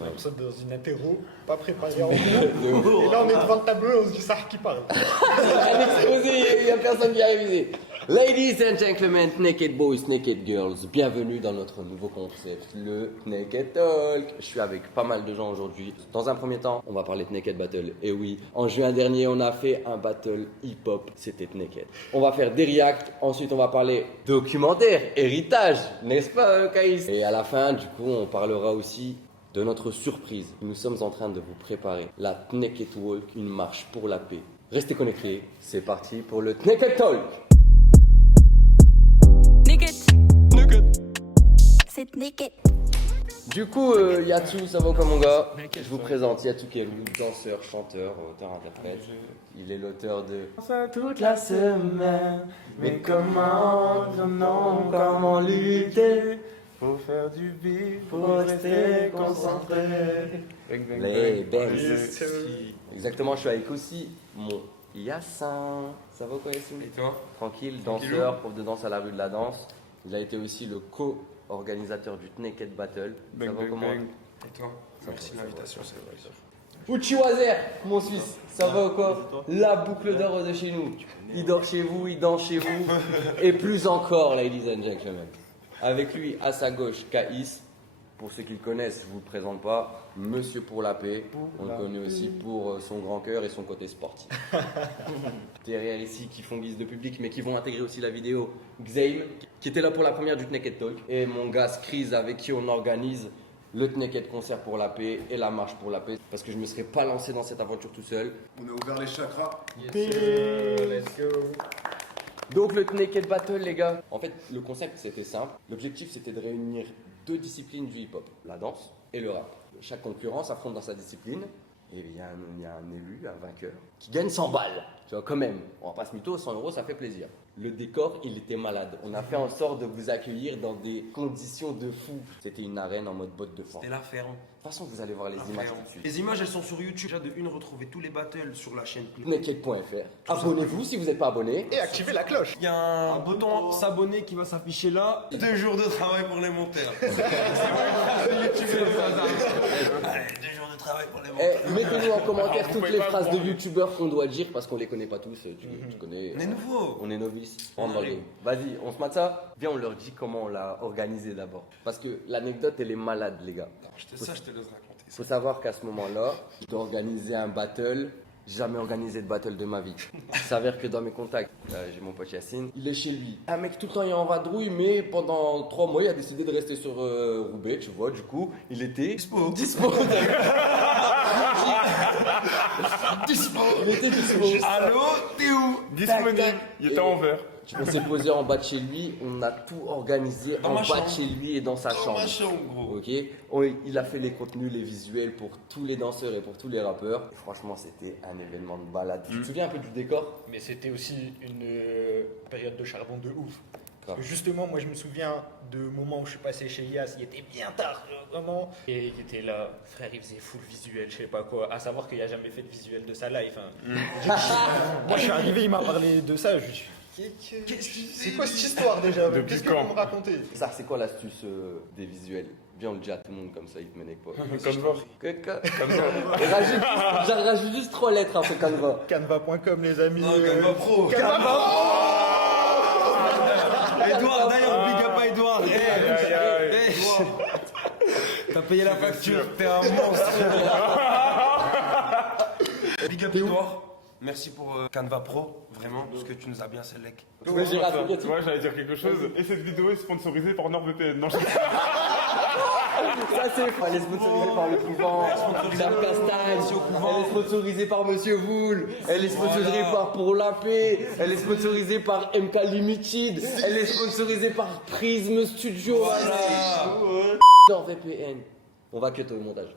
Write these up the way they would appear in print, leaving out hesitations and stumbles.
Ouais. On saute dans une interro, pas préparé en gros. Et là, on est devant le tableau, on se dit ça qui parle. Un exposé, il n'y a personne qui a révisé. Ladies and gentlemen, naked boys, naked girls, bienvenue dans notre nouveau concept, le Naked Talk. Je suis avec pas mal de gens aujourd'hui. Dans un premier temps, on va parler de Naked Battle. Et oui, en juin dernier, on a fait un battle hip-hop, c'était Naked. On va faire des reacts, ensuite on va parler documentaire, héritage, n'est-ce pas Caïs? Et à la fin, du coup, on parlera aussi de notre surprise. Nous sommes en train de vous préparer la Naked Walk, une marche pour la paix. Restez connectés, c'est parti pour le Naked Talk. Naked. Naked. C'est naked. Du coup, Yatou, ça va quoi mon gars? Je vous présente Yatou Kelou, danseur, chanteur, auteur, interprète. Il est l'auteur de toute la semaine. Mais comment lutter? Faut faire du beat, Faut rester concentré. Bang, bang, Les bang. bangs. Yes. Exactement, je suis avec aussi mon Yassin. Ça va quoi Yassine? Et toi? Tranquille, Tranquillou. danseur, prof de danse à la rue de la danse. Il a été aussi le co-organisateur du Naked Battle. Ça Bang, va bang, comment? bang. Et toi? Ça Merci va, de ça l'invitation, va, c'est vrai. Uchiwazer, mon Suisse, ça va ou quoi? La boucle d'or de chez nous. Il dort chez vous, il danse chez vous. Et plus encore, ladies and gentlemen. Avec lui, à sa gauche, Caïs. Pour ceux qui le connaissent, je ne vous le présente pas. Monsieur pour la paix. On le connaît aussi pour son grand cœur et son côté sportif. Derrière ici, qui font guise de public, mais qui vont intégrer aussi la vidéo. Xaim, qui était là pour la première du Naked Talk. Et mon gars Skreez, avec qui on organise le Naked Concert pour la paix et la marche pour la paix. Parce que je ne me serais pas lancé dans cette aventure tout seul. On a ouvert les chakras. Let's go. Donc le Naked Battle, les gars. En fait, le concept c'était simple. L'objectif c'était de réunir deux disciplines du hip-hop, la danse et le rap. Chaque concurrent s'affronte dans sa discipline. Et il y a un élu, un vainqueur, qui gagne 100 balles. Tu vois, quand même, on va pas se mytho, 100 €, ça fait plaisir. Le décor, il était malade. On a fait en sorte de vous accueillir dans des conditions de fou. C'était une arène en mode botte de forme. C'était la ferme. De toute façon, vous allez voir les images tout de suite. Les images, elles sont sur YouTube. Déjà, de une, retrouvez tous les battles sur la chaîne. Naked.fr. Abonnez-vous si vous n'êtes pas abonné. Et activez la cloche. Il y a un bouton s'abonner qui va s'afficher là. 2 jours de travail pour les monteurs. Allez, 2 jours de travail pour les monteurs. Mettez-nous en commentaire toutes les phrases de youtubeurs qu'on doit dire parce qu'on les connaît pas tous. Tu connais. On est nouveau. On est novices. On rentre dans le game. Vas-y, on se mate ça. Viens, on leur dit comment on l'a organisé d'abord. Parce que l'anecdote, elle est malade, les gars. Je te laisse raconter. Il faut savoir qu'à ce moment-là, je dois organiser un battle. J'ai jamais organisé de battle de ma vie. Il s'avère que dans mes contacts, j'ai mon pote Yacine, il est chez lui. Un mec tout le temps il est en vadrouille, mais pendant 3 mois, il a décidé de rester sur Roubaix, tu vois. Du coup, il était dispo. Dispo. Il était dispo. Allô, t'es où? Disponible. Il était en vert. On s'est posé en bas de chez lui, on a tout organisé Dans en ma bas chambre. de chez lui et dans sa Dans chambre. ma chambre, gros. Ok, il a fait les contenus, les visuels pour tous les danseurs et pour tous les rappeurs. Et franchement, c'était un événement de balade. Tu te souviens un peu du décor? Mais c'était aussi une période de charbon de ouf. Parce Grave. que justement, moi je me souviens de moments où je suis passé chez Yas, il était bien tard, vraiment. Et il était là, frère, il faisait full visuel, je sais pas quoi. À savoir qu'il a jamais fait de visuel de sa life. Hein. Moi je suis arrivé, il m'a parlé de ça. Je me suis dit, c'est quoi cette histoire déjà? Depuis Qu'est-ce que quand vous me racontez? Ça, c'est quoi l'astuce des visuels? Viens, on le dit à tout le monde comme ça, il te mène pas. Rajoute juste 3 lettres après Canva. Canva.com les amis. Non, Canva Pro. Edouard, d'ailleurs, big up à Edouard. T'as payé la facture, t'es un monstre. Big up Edouard. Merci pour Canva Pro, vraiment, parce que tu nous as bien select. Ouais, j'ai raté. Tu vois, j'allais dire quelque chose. Et cette vidéo est sponsorisée par NordVPN. Non, je Ça, c'est. Elle est sponsorisée par le couvent. Jam Castagne. Elle est sponsorisée par Monsieur Voul. Elle est sponsorisée par Pour la Paix. Elle est sponsorisée par MK Limited. Elle est sponsorisée par Prism Studio. Dans VPN. On va cut au montage.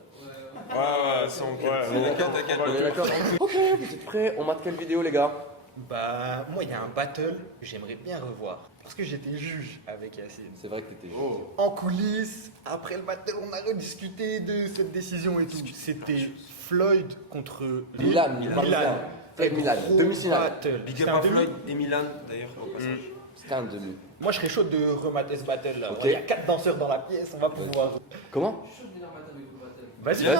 Ouais, sans On est d'accord? t'inquiète. On est d'accord? Ok, vous êtes prêts? On mate quelle vidéo, les gars? Bah, moi il y a un battle que j'aimerais bien revoir. Parce que j'étais juge avec Yacine. C'est vrai que t'étais juste. En coulisses, après le battle, on a rediscuté de cette décision et tout. C'était Floyd contre Milan. Fred Milan. Gros Demi-finale. battle. Big C'était up un à demi. Floyd et Milan, d'ailleurs, au passage. C'était un demi. Moi je serais chaud de remater ce battle là. Ok. Il y a 4 danseurs dans la pièce, on va pouvoir. Comment? Vas-y, Mec.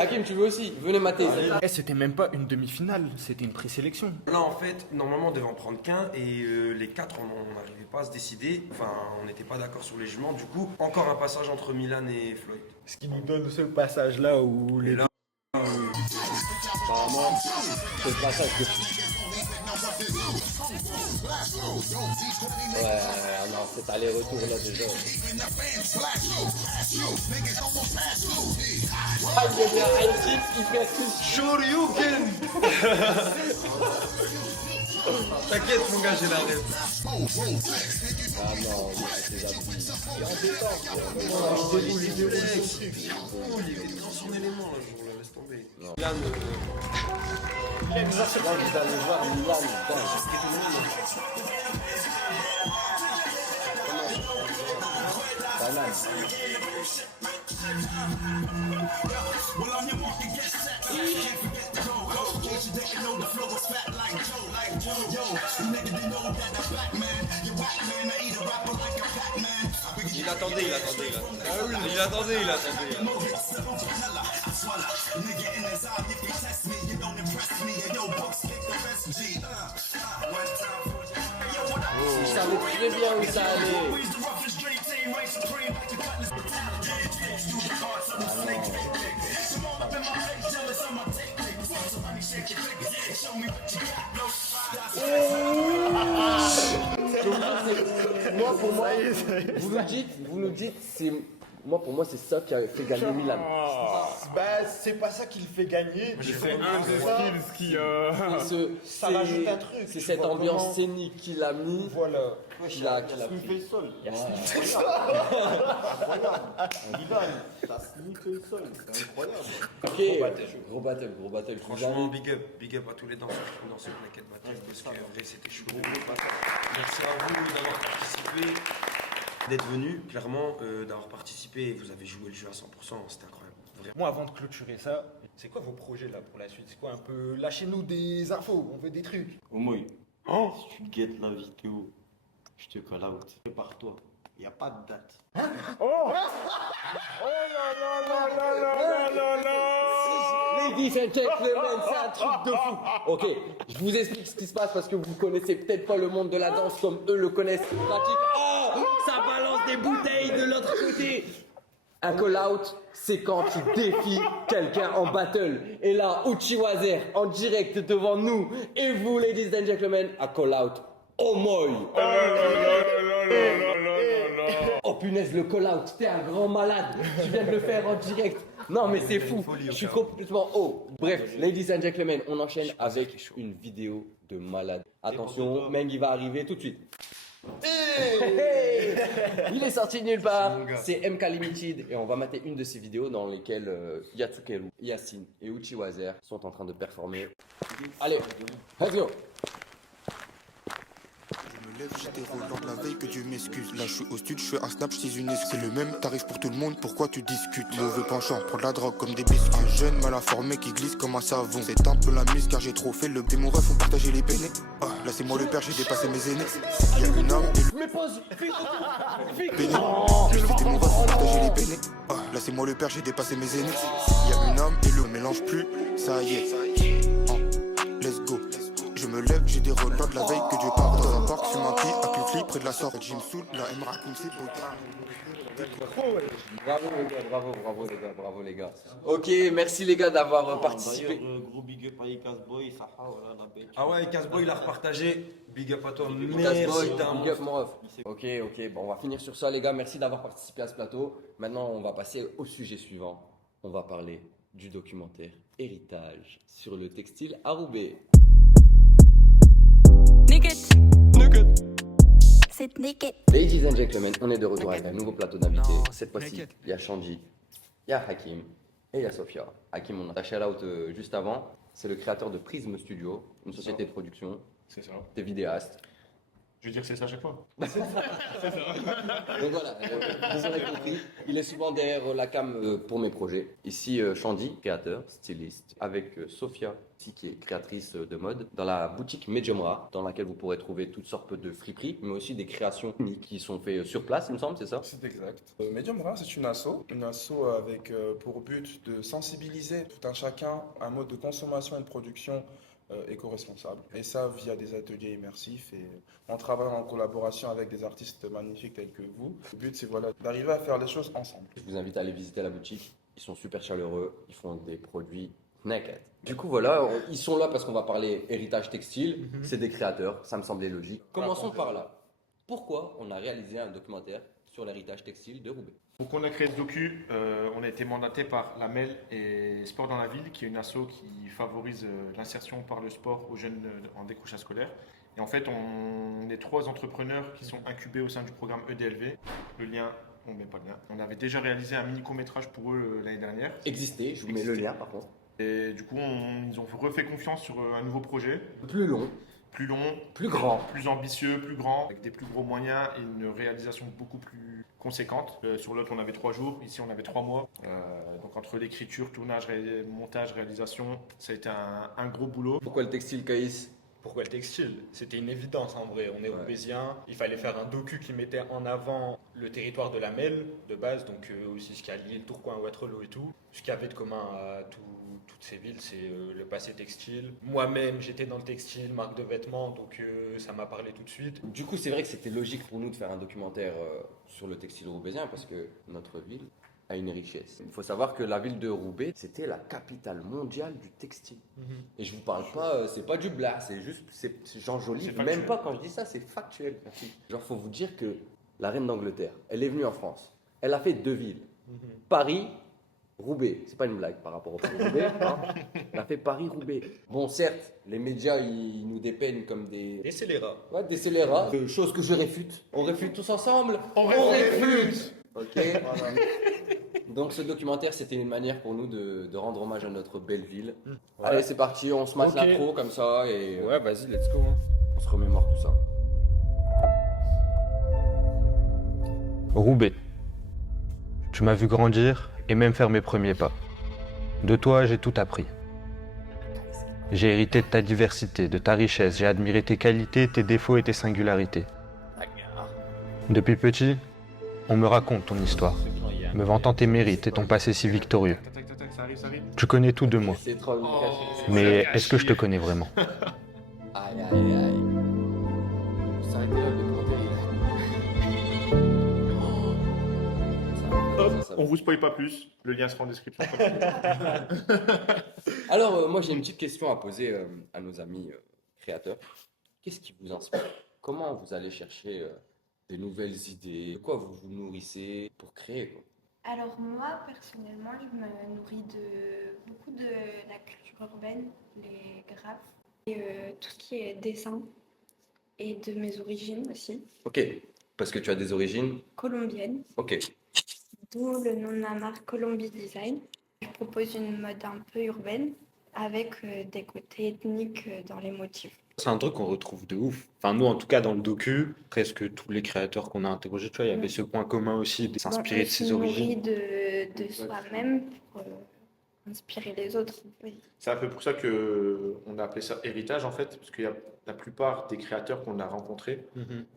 Hakim, tu veux aussi? Venez mater. Eh, c'était même pas une demi-finale, c'était une présélection. Là, en fait, normalement, on devait en prendre qu'un et les quatre, on n'arrivait pas à se décider. Enfin, on n'était pas d'accord sur les jugements. Du coup, encore un passage entre Milan et Floyd. Ce qui nous donne ce passage-là où les Et là, Apparemment, c'est le passage que... Ouais, non, cet aller-retour là déjà. Ah, il y a bien un type qui fait tout. Shoryuken. T'inquiète, mon gars, j'ai la rêve. Ah non, c'est abusé. Il était grand son élément, là, ce jour-là, laisse tomber. Milan, Moi, vous allez voir Milan, putain. Banane. il attendait. Il attendait. Je savais très bien où ça allait. Moi, pour moi, vous nous dites, c'est moi pour moi c'est ça qui a fait gagner Milan. Bah, c'est pas ça qui le fait gagner. C'est un des skills qui. Ça rajoute un truc. C'est tu cette vois ambiance comment- scénique qu'il a mis. Voilà. Qu'il a pris. Ok, gros battle. Je vous Franchement, invite. big up à tous les danseurs qui ont dansé Naked Battle parce que en vrai c'était chaud. Merci à vous d'avoir participé, d'être venu, clairement, d'avoir participé. Vous avez joué le jeu à 100%, c'était incroyable. Vraiment. Moi, avant de clôturer ça, c'est quoi vos projets là pour la suite? C'est quoi un peu. Lâchez-nous des infos, on veut des trucs. Au moins, si tu guettes la vidéo, je te call out. Prépare-toi, il n'y a pas de date. Ladies and gentlemen, c'est un truc de fou. Ok, je vous explique ce qui se passe parce que vous connaissez peut-être pas le monde de la danse comme eux le connaissent. Pratique. Oh, ça balance des bouteilles de l'autre côté. Un call-out, c'est quand tu défies quelqu'un en battle. Et là, Uchiwazer en direct devant nous. Et vous, ladies and gentlemen, un call-out. Oh moi. Oh punaise, le call-out, t'es un grand malade. Tu viens de le faire en direct. Non mais c'est fou, je suis complètement haut. Bref, ladies and gentlemen, on enchaîne avec une vidéo de malade. Attention, Meng il va arriver tout de suite. Hey il est sorti de nulle part, c'est MK Limited et on va mater une de ces vidéos dans lesquelles Yatsukeru, Yacine et Uchiwazer sont en train de performer. Allez, let's go. J'étais Roland de la veille, que Dieu m'excuse. Là je suis au stud, je fais un snap, je tease une excuse. C'est le même tarif pour tout le monde, pourquoi tu discutes? Mauvais penchant, prendre la drogue comme des biscuits. Un jeune mal informé qui glisse comme un savon. C'est un peu la mise car j'ai trop fait le démon ref, on partageait les pénés. Là c'est moi le père, j'ai dépassé mes aînés. Y'a une arme et Mais pause, péné. Je fais démon ref, on partageait les pénés. Là c'est moi le père, j'ai dépassé mes aînés. Y'a une arme et le mélange plus, ça y est. Let's go. Je me lève, j'ai des relents de la veille que Dieu parle dans un parc, sur un pied, à Clifly, près de la sorte. Jim Soul, la M raconte ses Bravo les gars. Ok, merci les gars d'avoir participé. D'ailleurs, gros big up à Ikasboy, Saha, voilà la bête. Ah ouais, Casboy il a repartagé. Big up à toi. Merci, Merci d'un big up, mon ref. Ok, bon, on va finir sur ça, les gars. Merci d'avoir participé à ce plateau. Maintenant, on va passer au sujet suivant. On va parler du documentaire Héritage sur le textile à Roubaix. Naked. C'est naked. Ladies and gentlemen, on est de retour avec un nouveau plateau d'invités. Cette fois-ci, il y a Shanji, il y a Hakim et il y a Sophia. Hakim, on a shout-out juste avant. C'est le créateur de Prism Studio, une société de production. C'est ça. T'es vidéaste. Je veux dire, c'est ça à chaque fois. Donc voilà, vous aurez compris, il est souvent derrière la cam pour mes projets. Ici, Shandy, créateur, styliste, avec Sophia, ici, qui est créatrice de mode, dans la boutique Medium Rare, dans laquelle vous pourrez trouver toutes sortes de friperies, mais aussi des créations uniques qui sont faites sur place, il me semble, c'est ça? C'est exact. Medium Rare, c'est une asso avec pour but de sensibiliser tout un chacun à un mode de consommation et de production éco-responsable. Et ça via des ateliers immersifs et en travaillant en collaboration avec des artistes magnifiques tels que vous. Le but, c'est voilà, d'arriver à faire les choses ensemble. Je vous invite à aller visiter la boutique, ils sont super chaleureux, ils font des produits naked. Du coup voilà, ils sont là parce qu'on va parler héritage textile, c'est des créateurs, ça me semblait logique. Commençons par là. Pourquoi on a réalisé un documentaire sur l'héritage textile de Roubaix? Pour qu'on a créé ce docu, on a été mandaté par la MEL et Sport dans la ville, qui est une asso qui favorise l'insertion par le sport aux jeunes en décrochage scolaire. Et en fait, on est 3 entrepreneurs qui sont incubés au sein du programme EDLV. Le lien, on ne met pas le lien. On avait déjà réalisé un mini court-métrage pour eux l'année dernière. Exister, je vous mets le lien par contre. Et du coup, ils ont refait confiance sur un nouveau projet. Plus long, Plus long, plus grand. plus ambitieux, plus grand, avec des plus gros moyens et une réalisation beaucoup plus conséquente. Sur l'autre, on avait 3 jours, ici, on avait 3 mois. Donc entre l'écriture, tournage, montage, réalisation, ça a été un gros boulot. Pourquoi le textile, Caïs? Pourquoi le textile? C'était une évidence en vrai. On est roubaisien. Il fallait faire un docu qui mettait en avant le territoire de la Melle de base, donc aussi ce qu'il y a Lille, Tourcoing, Waterloo et tout. Ce qu'il y avait de commun à toutes ces villes, c'est le passé textile. Moi-même, j'étais dans le textile, marque de vêtements, donc ça m'a parlé tout de suite. Du coup, c'est vrai que c'était logique pour nous de faire un documentaire sur le textile roubaisien parce que notre ville a une richesse. Il faut savoir que la ville de Roubaix, c'était la capitale mondiale du textile. Et je vous parle pas, c'est pas du blas, c'est juste, c'est j'enjolive C'est même factuel. pas quand je dis ça, c'est factuel. Genre, faut vous dire que la reine d'Angleterre, elle est venue en France. Elle a fait 2 villes, Paris, Roubaix. C'est pas une blague par rapport au Paris-Roubaix. Hein. Elle a fait Paris-Roubaix. Bon, certes, les médias, ils nous dépeignent comme des... Des scélérats. Ouais, des scélérats. Chose que je réfute. On réfute tous ensemble. On réfute. Ok. Donc ce documentaire, c'était une manière pour nous de rendre hommage à notre belle ville. Allez, c'est parti, on se mate Ok. l'intro comme ça et Ouais, vas-y, let's go. on se remémore tout ça. Roubaix. Tu m'as vu grandir et même faire mes premiers pas. De toi, j'ai tout appris. J'ai hérité de ta diversité, de ta richesse, j'ai admiré tes qualités, tes défauts et tes singularités. Depuis petit, on me raconte ton histoire, me vantant tes mérites et ton passé si victorieux. Tac, tac, tac, ça arrive, ça arrive. Tu connais tout de moi, C'est trop mais est-ce que je te connais vraiment? Aïe, aïe, aïe. Faut s'arrêter là, le documentaire, Hop, ça va. on vous spoil pas plus, le lien sera en description. Alors, moi, j'ai une petite question à poser à nos amis créateurs. Qu'est-ce qui vous inspire? Comment vous allez chercher des nouvelles idées? De quoi vous vous nourrissez pour créer, quoi? Alors moi, personnellement, je me nourris de beaucoup de la culture urbaine, les graphes, et tout ce qui est dessin, et de mes origines aussi, Ok, parce que tu as des origines. colombiennes, Ok. d'où le nom de ma marque Colombie Design. Je propose une mode un peu urbaine, avec des côtés ethniques dans les motifs. C'est un truc qu'on retrouve de ouf. Enfin, nous, en tout cas, dans le docu, presque tous les créateurs qu'on a interrogés, tu vois, il y avait ce point commun aussi de s'inspirer de ses origines. De soi-même pour inspirer les autres. Oui. C'est un peu pour ça qu'on a appelé ça héritage en fait, parce qu'il y a la plupart des créateurs qu'on a rencontrés,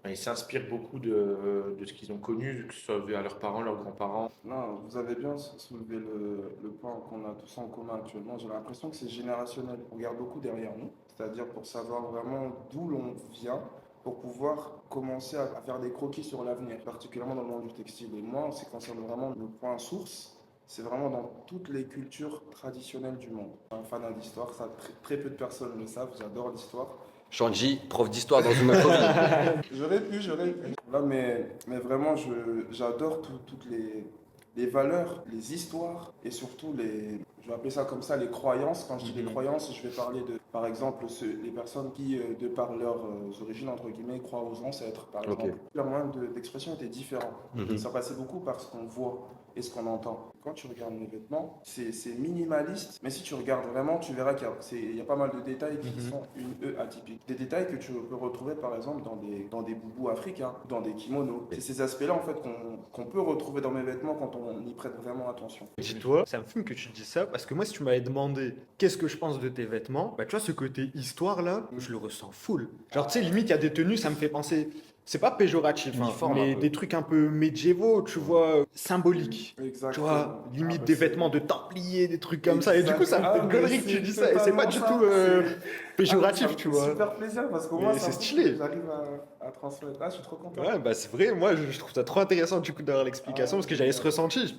ils s'inspirent beaucoup de ce qu'ils ont connu, que ce soit à leurs parents, leurs grands-parents. Non, vous avez bien soulevé le point qu'on a tous en commun actuellement. J'ai l'impression que c'est générationnel. On regarde beaucoup derrière nous, c'est-à-dire pour savoir vraiment d'où l'on vient, pour pouvoir commencer à faire des croquis sur l'avenir, particulièrement dans le monde du textile. Et moi, en ce qui concerne vraiment le point source, c'est vraiment dans toutes les cultures traditionnelles du monde. Je suis un fan d'histoire, ça très peu de personnes le savent, j'adore l'histoire. Shandy, prof d'histoire dans une autre vie. J'aurais pu. Là, mais vraiment, j'adore toutes les valeurs, les histoires et surtout je vais appeler ça comme ça, les croyances. Quand je dis les croyances, je vais parler de, par exemple, les personnes qui, de par leurs origines, entre guillemets, croient aux ancêtres, par exemple. Leur moyen d'expression était différent. Ça passait beaucoup par ce qu'on voit et ce qu'on entend. Quand tu regardes mes vêtements, c'est minimaliste, mais si tu regardes vraiment, tu verras qu'il y a pas mal de détails qui sont une atypiques. Des détails que tu peux retrouver par exemple dans des boubous africains, dans des kimonos. C'est ces aspects-là en fait qu'on peut retrouver dans mes vêtements quand on y prête vraiment attention. Dis-toi, ça me fume que tu dis ça, parce que moi, si tu m'avais demandé qu'est-ce que je pense de tes vêtements, bah tu vois, ce côté histoire là, je le ressens full. Genre, tu sais, limite, il y a des tenues, ça me fait penser. C'est pas péjoratif, hein, mais des trucs un peu médiévaux, tu vois, symboliques. Exactement. Tu vois, limite des vêtements de templiers, des trucs comme ça. Et du coup, ça me fait une connerie que tu dis ça. Et c'est pas du tout péjoratif, tu vois. C'est super plaisir parce qu'au moins, c'est stylé. J'arrive à transmettre. Ah, je suis trop content. Ouais, bah c'est vrai, moi je trouve ça trop intéressant du coup d'avoir l'explication parce que j'avais ce ressenti.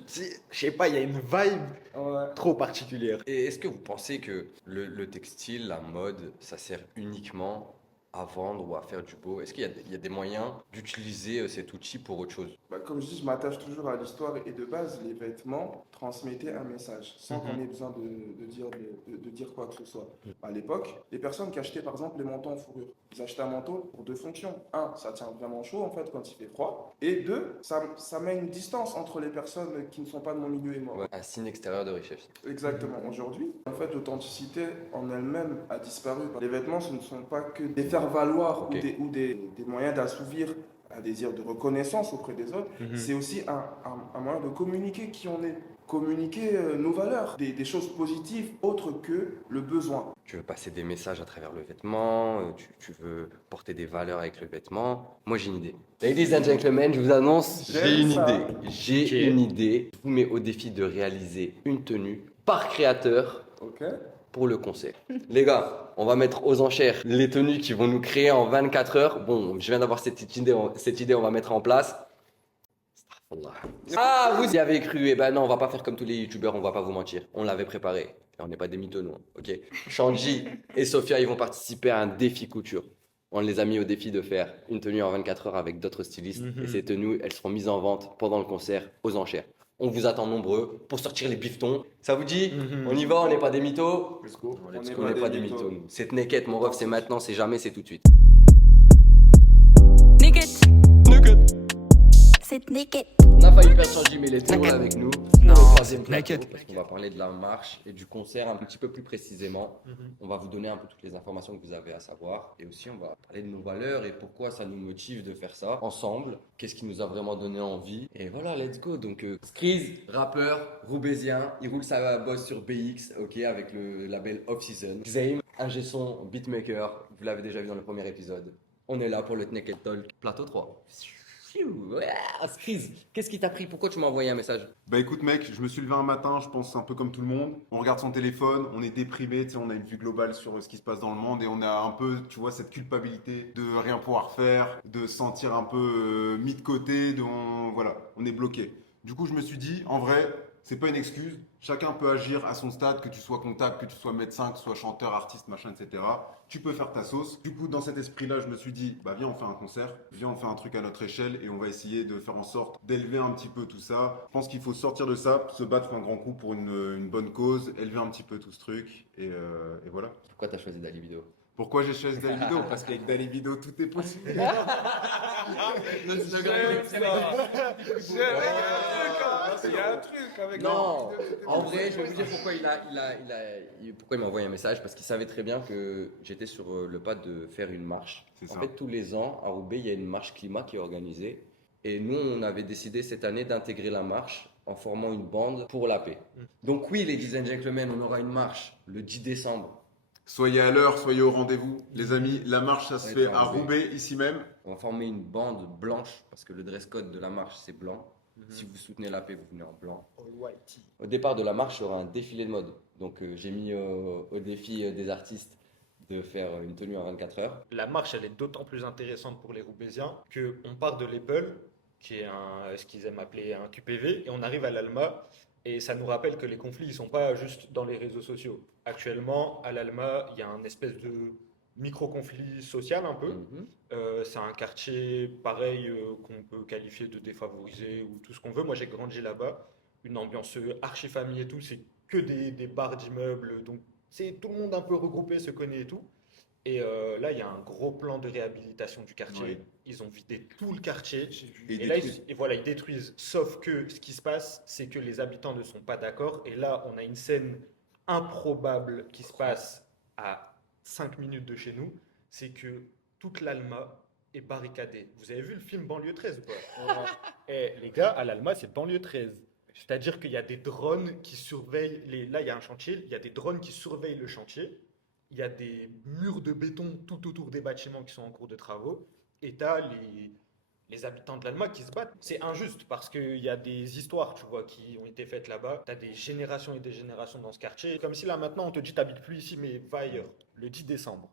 Je sais pas, il y a une vibe trop particulière. Et est-ce que vous pensez que le textile, la mode, ça sert uniquement à vendre ou à faire du beau? Est-ce qu'il y a des moyens d'utiliser cet outil pour autre chose? Comme je dis, je m'attache toujours à l'histoire et de base, les vêtements transmettaient un message sans qu'on ait besoin de dire quoi que ce soit. À l'époque, les personnes qui achetaient par exemple les manteaux en fourrure, ils achetaient un manteau pour deux fonctions. Un, ça tient vraiment chaud en fait quand il fait froid. Et deux, ça met une distance entre les personnes qui ne sont pas de mon milieu et moi. Ouais, un signe extérieur de richesse. Exactement. Aujourd'hui, en fait, l'authenticité en elle-même a disparu. Les vêtements, ce ne sont pas que des faire-valoir ou des moyens d'assouvir un désir de reconnaissance auprès des autres. C'est aussi un moyen de communiquer qui on est. Communiquer nos valeurs, des choses positives autres que le besoin. Tu veux passer des messages à travers le vêtement, tu veux porter des valeurs avec le vêtement. Moi, j'ai une idée. Ladies and gentlemen, je vous annonce, j'ai une idée. J'ai une idée. Je vous mets au défi de réaliser une tenue par créateur pour le concert. Les gars, on va mettre aux enchères les tenues qui vont nous créer en 24 heures. Bon, je viens d'avoir cette idée, on va mettre en place. Ah, vous y avez cru? Eh ben non, on va pas faire comme tous les youtubeurs, on va pas vous mentir. On l'avait préparé. Et on n'est pas des mythos, nous. Ok. Shanji et Sophia, ils vont participer à un défi couture. On les a mis au défi de faire une tenue en 24 heures avec d'autres stylistes. Et ces tenues, elles seront mises en vente pendant le concert aux enchères. On vous attend nombreux pour sortir les bifetons. Ça vous dit? On y va, on n'est pas des mythos? Let's go. On n'est pas des mythos. Nous. C'est naked, mon ref, c'est maintenant, c'est jamais, c'est tout de suite. Naked. C'est naked. On a failli perdre Shanji, mais il est toujours là avec nous. Non, c'est naked. On va parler de la marche et du concert un petit peu plus précisément. On va vous donner un peu toutes les informations que vous avez à savoir. Et aussi, on va parler de nos valeurs et pourquoi ça nous motive de faire ça ensemble. Qu'est-ce qui nous a vraiment donné envie. Et voilà, let's go. Donc, Skreez, rappeur, roubaisien. Il roule sa bosse sur BX, ok, avec le label Off Season. Xame, ingé son, beatmaker. Vous l'avez déjà vu dans le premier épisode. On est là pour le Naked Talk, plateau 3. Ouais, Skreez, qu'est-ce qui t'a pris? Pourquoi tu m'as envoyé un message? Bah écoute mec, je me suis levé un matin, je pense un peu comme tout le monde. On regarde son téléphone, on est déprimé, tu sais, on a une vue globale sur ce qui se passe dans le monde et on a un peu, tu vois, cette culpabilité de rien pouvoir faire, de se sentir un peu mis de côté, voilà, on est bloqué. Du coup, je me suis dit, en vrai, c'est pas une excuse. Chacun peut agir à son stade, que tu sois comptable, que tu sois médecin, que tu sois chanteur, artiste, machin, etc. Tu peux faire ta sauce. Du coup, dans cet esprit-là, je me suis dit, bah viens, on fait un concert, viens, on fait un truc à notre échelle et on va essayer de faire en sorte d'élever un petit peu tout ça. Je pense qu'il faut sortir de ça, se battre un grand coup pour une bonne cause, élever un petit peu tout ce truc et voilà. Pourquoi t'as choisi Dalibido? Pourquoi j'ai choisi Dalibido? Parce qu'avec Dalibido, tout est possible. Il y a un truc avec. Non, en vrai, je vais vous dire pourquoi pourquoi il m'a envoyé un message, parce qu'il savait très bien que j'étais sur le pas de faire une marche. En fait, tous les ans, à Roubaix, il y a une marche climat qui est organisée. Et nous, on avait décidé cette année d'intégrer la marche en formant une bande pour la paix. Donc oui, ladies and gentlemen, on aura une marche le 10 décembre. Soyez à l'heure, soyez au rendez-vous. Les amis, la marche, ça se fait à Roubaix, ici même. On va former une bande blanche, parce que le dress code de la marche, c'est blanc. Si vous soutenez la paix, vous venez en blanc. Au départ de la marche, il y aura un défilé de mode. Donc j'ai mis au défi des artistes de faire une tenue en 24 heures. La marche, elle est d'autant plus intéressante pour les Roubaisiens qu'on part de l'Apple, qui est ce qu'ils aiment appeler un QPV, et on arrive à l'Alma. Et ça nous rappelle que les conflits, ils ne sont pas juste dans les réseaux sociaux. Actuellement, à l'Alma, il y a un espèce de micro-conflit social un peu. C'est un quartier pareil qu'on peut qualifier de défavorisé ou tout ce qu'on veut. Moi, j'ai grandi là-bas. Une ambiance archi-famille et tout. C'est que des barres d'immeubles. Donc, c'est tout le monde un peu regroupé, se connaît et tout. Et là, il y a un gros plan de réhabilitation du quartier. Oui. Ils ont vidé tout le quartier. Et Et là, détruisent. voilà, ils détruisent. Sauf que ce qui se passe, c'est que les habitants ne sont pas d'accord. Et là, on a une scène improbable qui se passe à 5 minutes de chez nous. C'est que toute l'Alma est barricadée. Vous avez vu le film Banlieue 13 ou pas? Eh, les gars, à l'Alma, c'est Banlieue 13. C'est-à-dire qu'il y a des drones qui surveillent Là, il y a un chantier. Il y a des drones qui surveillent le chantier. Il y a des murs de béton tout autour des bâtiments qui sont en cours de travaux. Et tu as les habitants de l'Alma qui se battent. C'est injuste parce qu'il y a des histoires, tu vois, qui ont été faites là-bas. Tu as des générations et des générations dans ce quartier. Comme si là, maintenant, on te dit, t'habites plus ici, mais va ailleurs. Le 10 décembre,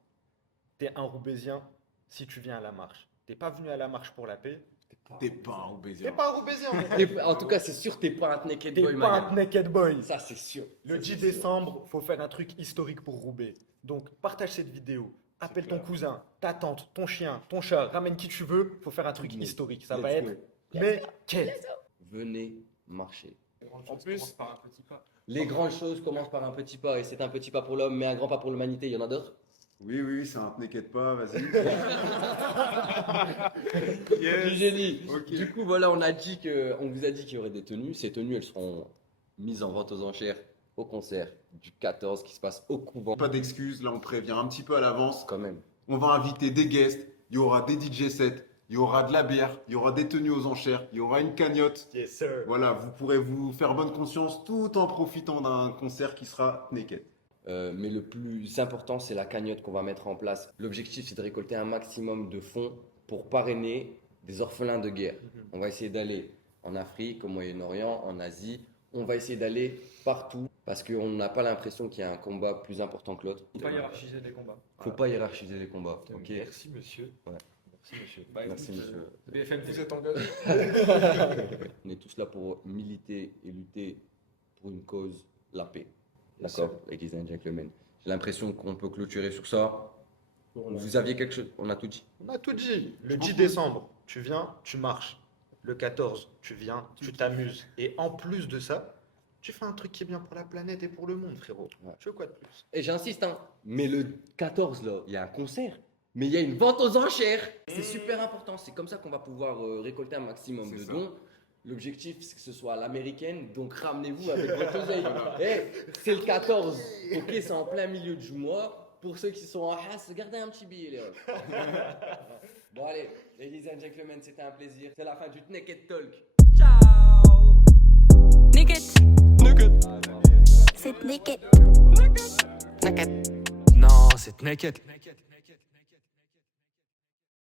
t'es un Roubaisien si tu viens à la marche. T'es pas venu à la marche pour la paix. T'es pas un Roubaisien. T'es pas un Roubaisien, mon frère. En tout cas, c'est sûr, t'es pas un naked T'es boy, pas man. un naked boy. Ça, c'est sûr. Le Ça, 10 c'est sûr. décembre, faut faire un truc historique pour Roubaix. Donc, partage cette vidéo. Appelle ton cousin, ta tante, ton chien, ton chat, ramène qui tu veux. Faut faire un truc Let's historique. Ça go. va être mais quel. Venez marcher. En plus, Les grandes choses commencent par un petit pas, et c'est un petit pas pour l'homme, mais un grand pas pour l'humanité. Il y en a d'autres? Oui, oui, c'est un t'inquiète pas, vas-y. Du génie. Ok. Du coup, voilà, on vous a dit qu'il y aurait des tenues. Ces tenues, elles seront mises en vente aux enchères au concert du 14 qui se passe au couvent. Pas d'excuses, là on prévient un petit peu à l'avance. Quand même. On va inviter des guests, il y aura des DJ sets, il y aura de la bière, il y aura des tenues aux enchères, il y aura une cagnotte. yes sir. Voilà, vous pourrez vous faire bonne conscience tout en profitant d'un concert qui sera naked. Mais le plus important, c'est la cagnotte qu'on va mettre en place. L'objectif, c'est de récolter un maximum de fonds pour parrainer des orphelins de guerre. On va essayer d'aller en Afrique, au Moyen-Orient, en Asie. On va essayer d'aller partout parce qu'on n'a pas l'impression qu'il y a un combat plus important que l'autre. Faut pas hiérarchiser les combats. Faut pas hiérarchiser les combats. Ok. Merci monsieur. Ouais. Merci monsieur. Merci monsieur. BFM, vous êtes engagé. On est tous là pour militer et lutter pour une cause, la paix. D'accord, ladies and gentlemen. J'ai l'impression qu'on peut clôturer sur ça. Vous aviez quelque chose? On a tout dit. On a tout dit. Le 10 décembre, tu viens, tu marches. Le 14, tu viens, tu t'amuses. Et en plus de ça, tu fais un truc qui est bien pour la planète et pour le monde, frérot. Ouais. Tu veux quoi de plus? Et j'insiste, hein, mais le 14, là, il y a un concert, mais il y a une vente aux enchères. C'est super important. C'est comme ça qu'on va pouvoir récolter un maximum de dons. L'objectif, c'est que ce soit à l'américaine, donc ramenez-vous avec votre oseille. C'est le 14, ok, c'est en plein milieu du mois. Pour ceux qui sont en Haas, gardez un petit billet, les refs. Bon, allez, ladies and gentlemen, c'était un plaisir. C'est la fin du Naked Talk. Ciao. Naked. C'est naked. Non, c'est naked.